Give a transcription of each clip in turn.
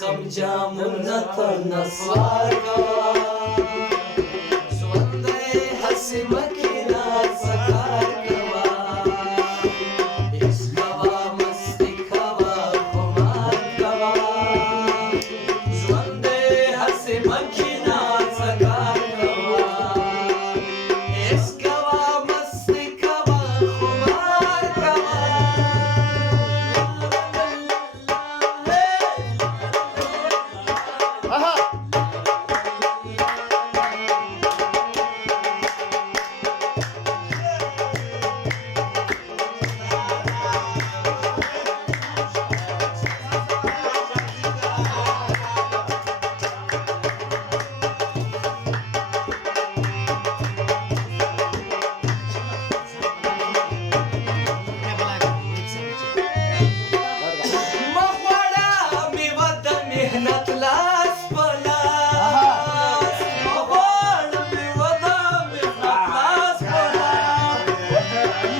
کم جامونه تر نسوار کوا ژوند دی هسې مه کښېنه څه کار کوه عشق کوه مستي کوه خمار کوه ژوند دی هسې مه کښېنه څه کار کوه عشق کوه مستي کوه خمار کوه محنت لاس په لاس مغواړه میوه د محنت لاس په لاس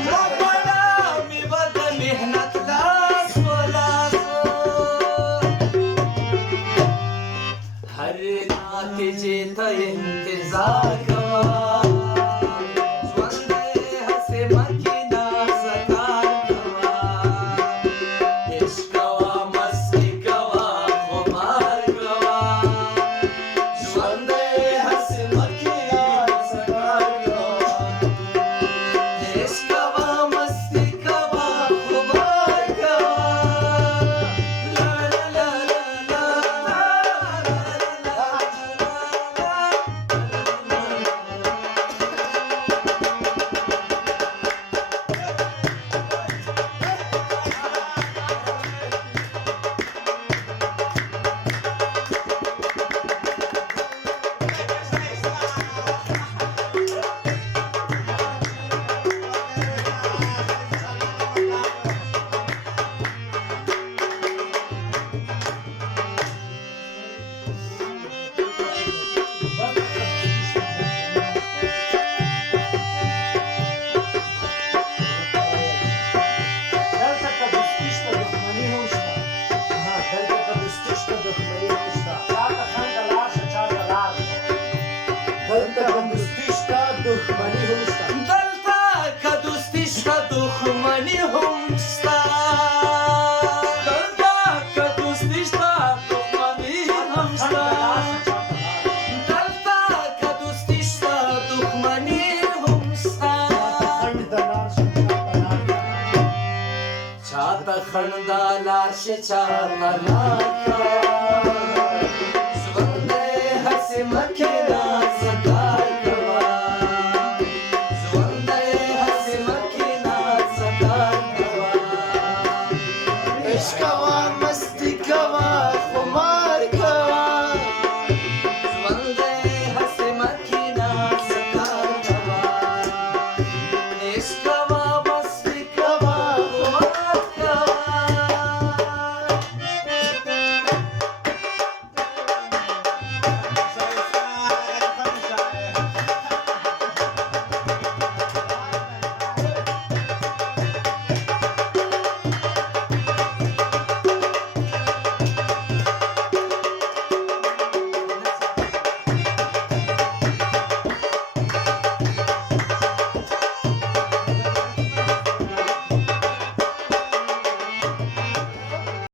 مغواړه میوه د محنت لاس په لاس هر نتیجې ته انتظار کوه ژوند دی هسې مه کښېنه څه کار کوه عشق کوه مستي کوه خمار کوه ژوند دی هسې مه کښېنه څه کار کوه عشق کوه مستي کوه خمار کوه لا لا لا لا دلته که دوستي شته دښمني هم شته دلته که دوستي شته دښمني هم شته دلته که دوستي شته دښمني هم شته چاته خندا لار شي چاته ناکه ژوند دی هسې مه کښېنه څه کار کوه ژوند دی هسې مه کښېنه څه کار کوه عشق کوه